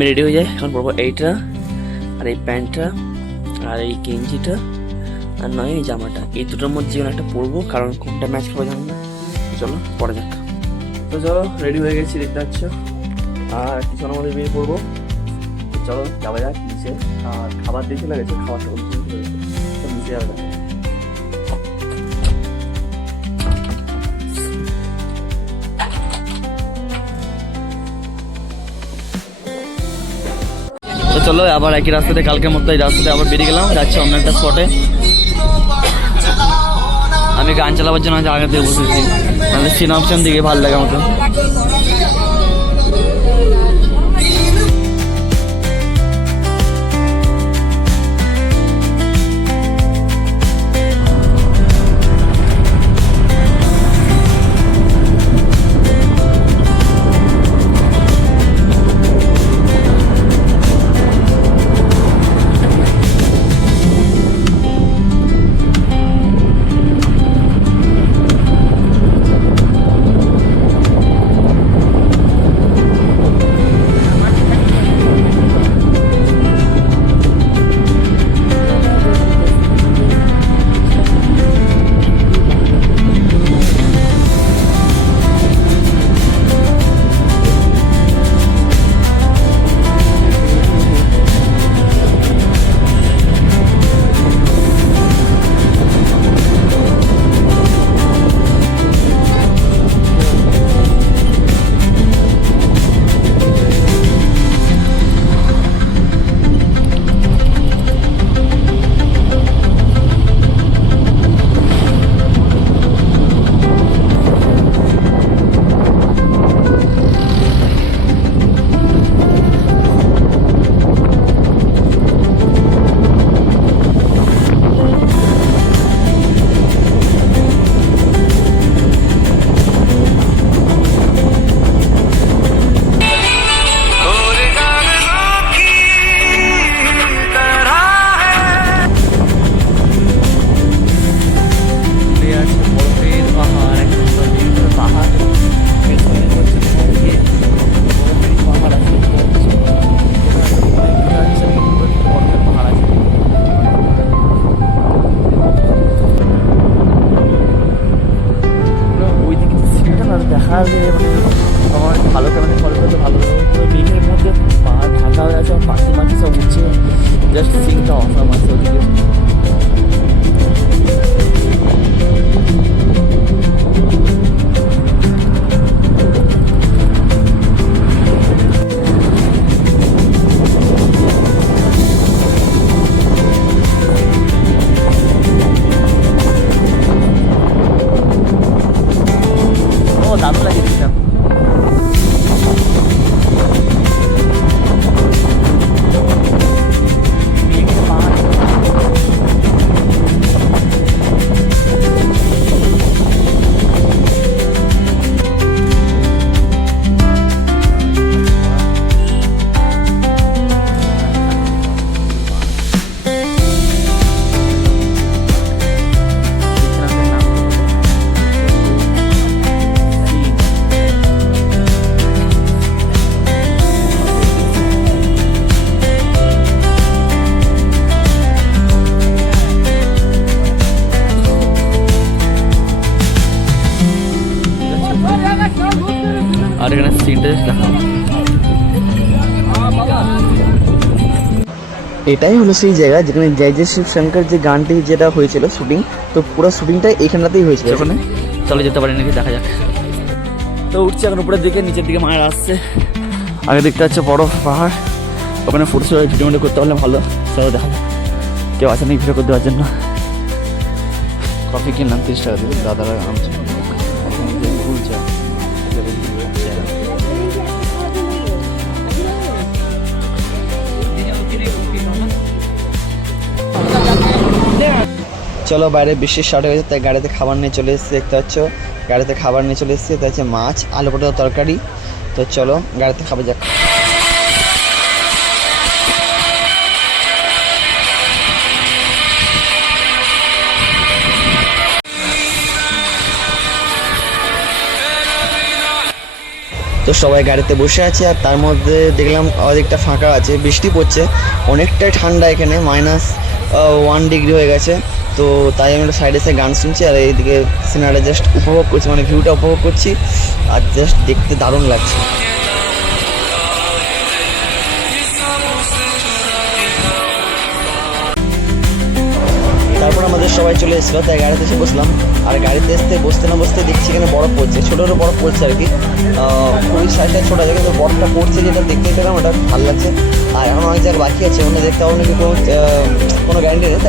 আমি রেডি হয়ে যাই। এখন পরবো এইটা, আর এই প্যান্টটা, আর এই গেঞ্জিটা, আর নয় এই জামাটা। এই দুটোর মধ্যে যেন একটা পরবো, কারণ কোনটা ম্যাচ খাবো জানি না। চলো পরে যাক। তো চলো রেডি হয়ে গেছি, দেখতে পাচ্ছ। আর কিছুক্ষণের মধ্যে বেরিয়ে পড়বো। চলো যাওয়া যাক নিচে। আর খাবার দিয়ে চলে গেছে, খাবারটা তো নিচে যাওয়া যাক। তো চলো আবার একই রাস্তাতে, কালকের মতো এই রাস্তাতে আবার বেরিয়ে গেলাম, যাচ্ছে অন্য একটা স্পটে। আমি গান চালাবার জন্য আগে থেকে বসেছি, তাহলে সিন অপশন দিকে ভালো লাগে আমাকে। আর আমার ভালো ক্যামেরা ফলো করতে ভালো লাগে। মেঘের মধ্যে পাহাড় ঢাকা হয়ে আছে, পাখি মাছি সব উঠছে, জাস্ট সিনটা অসাম আছে ওদিকে। দারুণ লাগে দিচ্ছিলাম। আর এখানে সিনটা দেখাও। এটাই হলো সেই জায়গা যেখানে জয় জয় শিব শঙ্কর যে গানটি যেটা হয়েছিল শুটিং, তো পুরো শুটিংটা এইখানটাতেই হয়েছিল। ওখানে চলে যেতে পারি নাকি, দেখা যাক। তো উঠছে এখন উপরের দিকে, নিচের দিকে মায়ের আসছে। আগে দেখতে পাচ্ছে বড় পাহাড়, ওখানে ফটো ভিডিও করতে পারলে ভালো। চলো দেখা যাক কেউ আছে নাকি ভিডিও করতে পারছেন না। কফি কিনলাম 30 টাকা দিয়ে, দাদারা আনছে। চলো বাইরে বৃষ্টির স্টার্ট হয়ে গেছে, তাই গাড়িতে খাবার নিয়ে চলে এসেছি। দেখতে পাচ্ছ গাড়িতে খাবার নিয়ে চলে এসেছি, তাই হচ্ছে মাছ, আলু পটল তরকারি। তো চলো গাড়িতে খাবার যাক। তো তো সবাই গাড়িতে বসে আছে, আর তার মধ্যে দেখলাম অনেকটা ফাঁকা আছে, বৃষ্টি পড়ছে, অনেকটাই ঠান্ডা, এখানে -1 ডিগ্রি হয়ে গেছে। তো তাই আমি সাইডে এসে গান শুনছি আর এইদিকে সিনারিটা জাস্ট উপভোগ করছি, মানে ভিউটা উপভোগ করছি, আর জাস্ট দেখতে দারুণ লাগছে। তারপর আমাদের সবাই চলে এসেছিলো, তাই গাড়িতে এসে বসলাম। আর গাড়িতে বসতে না বসতে দেখছি এখানে বরফ পড়ছে, ছোটো ছোটো বরফ পড়ছে আর কি, খুবই সাইজটা ছোটো আছে, কিন্তু বরফটা পড়ছে যেটা দেখতে পেলাম ওটা ভালো লাগছে। আর এখন অনেক জায়গায় বাকি আছে, ওখানে দেখতে পাবো নাকি কোনো গ্যারান্টি নেই,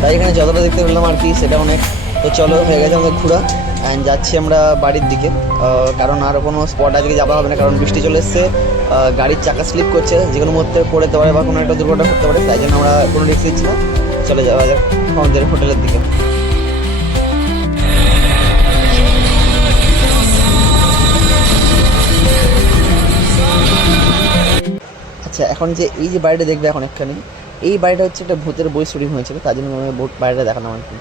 তাই এখানে যতটা দেখতে পেলাম আর কি সেটা অনেক। তো চলো, হয়ে গেছে আমাদের ঘোরা, অ্যান্ড যাচ্ছি আমরা বাড়ির দিকে, কারণ আর কোনো স্পট আজকে যাওয়া হবে না, কারণ বৃষ্টি চলে এসছে, গাড়ির চাকা স্লিপ করছে, যে কোনো মুহূর্তে পড়তে পারে বা কোনো একটা দুর্ঘটনা করতে পারে, তাই জন্য আমরা কোনো রিস্ক নিচ্ছি না। চলে যাওয়া যাক আমাদের হোটেলের দিকে। আচ্ছা, এখন যে এই যে বাড়িটা দেখবে এখন একখানি, এই বাড়িটা হচ্ছে একটা ভূতের বই শুটিং হয়েছিল, তার জন্য বাড়িটা দেখানো আর কি।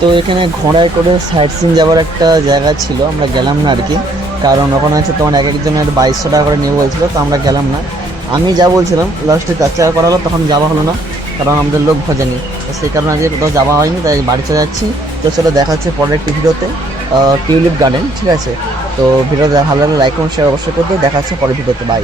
তো এখানে ঘোড়ায় করে সাইট সিন যাওয়ার একটা জায়গা ছিল, আমরা গেলাম না আর কি, কারণ ওখানে হচ্ছে তোমার এক একজনের 2200 টাকা করে নিয়ে বলছিল, তো আমরা গেলাম না। আমি যা বলছিলাম লাস্টে 4 টাকা করা হলো, তখন যাওয়া হলো না, কারণ আমাদের লোক ভোজেনি, তো সেই কারণে আজকে কোথাও যাওয়া হয়নি, তাই বাড়ি চলে যাচ্ছি। তো চলো, দেখা হচ্ছে পরের একটি ভিডিওতে, টিউলিপ গার্ডেন, ঠিক আছে? তো ভিডিওটা ভালো লাগলে লাইক এবং শেয়ার অবশ্যই করতে, দেখা হচ্ছে পরের ভিডিওতে, বাই।